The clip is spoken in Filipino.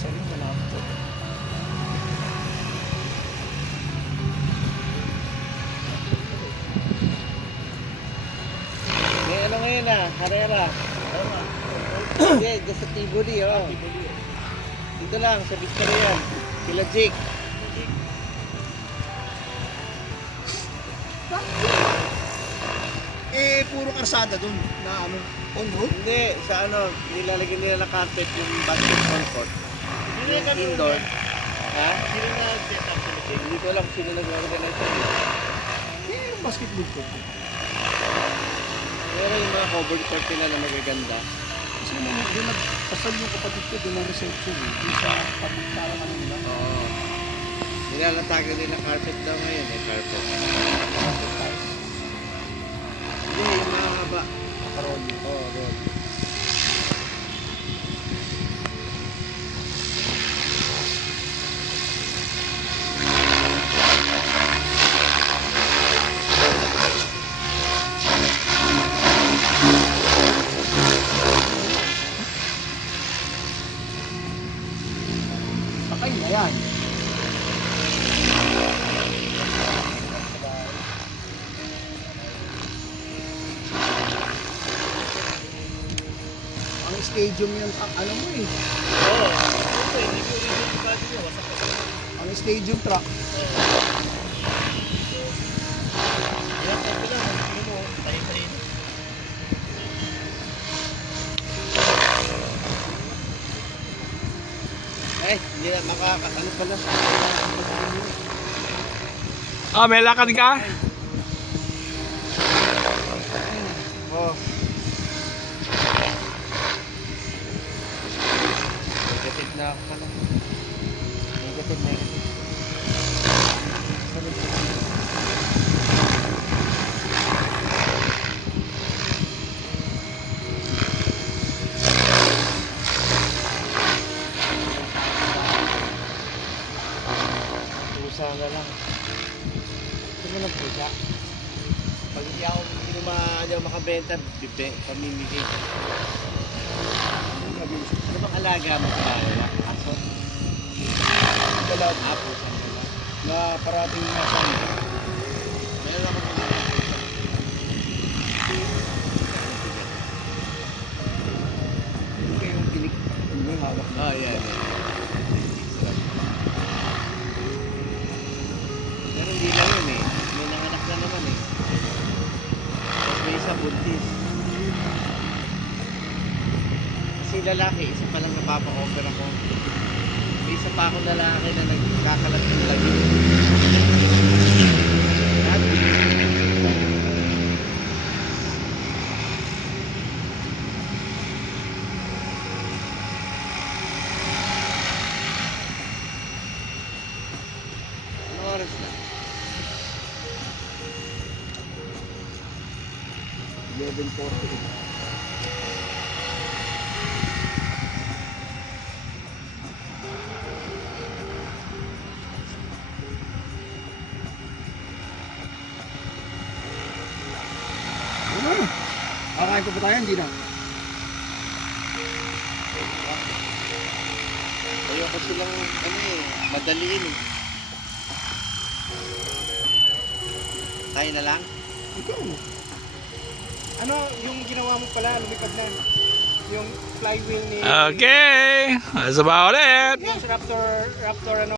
Sa'yo wala po. May ano ngayon Herrera. Hindi, dyan sa Tivoli, oh. Dito lang, sa Victorian. Sila Jake. Puro karsada dun na ano, on road. Hindi, sa ano, nilalagyan nila ng carpet yung basketball court. Yung indoor. Ha? Hindi ko alam kung sino nag-organize yun. Yung basketball court. Pero yung mga covered court nila na magaganda. Kasi doon nagpasal yung kapatid ko doon ng reception eh. Doon sa pagkakala ano nila. Oo. Nilalatagan nila carpet daw ngayon carpet. Hindi, yung mga haba. Karol. Oo, road. Sakay na yan. Ang stadium yun, alam mo eh. Oo. Hindi ko rin yung body mo. Wasak-wasak. Ang stadium track. Ayan, ito lang. Ano mo? Tayo-tayo. Ay, hindi na makakasano pala sa Ah, may lakad ka? Oh. Negative na ako pala. Negative. Pusa na lang. Ito mo ng pusa. Pag hindi ako makabenta, pamimigay. Ano bang alaga mo sa wala? Aso? Dalag. Pusa nila. Na parating nasa Meron ako mga pusa. yung tinik. Yung hawak na. Oh, yan. Pero hindi lang yun eh. May nanganak na naman eh. Tapos may isa buntis. Kasi lalaki, isa pa lang napapa-offer ako. May isa pa akong lalaki na nagkakalat ng lagi. Lahat Ano oras na? 11:40. Ano? Kakain pa ba tayo? Hindi na. Ayoko silang madaliin eh. Tayo na lang? Ikaw. Ano yung ginawa mo pala? Lumipad na. Yung flywheel ni... Okay, that's about it. Yung Raptor ano?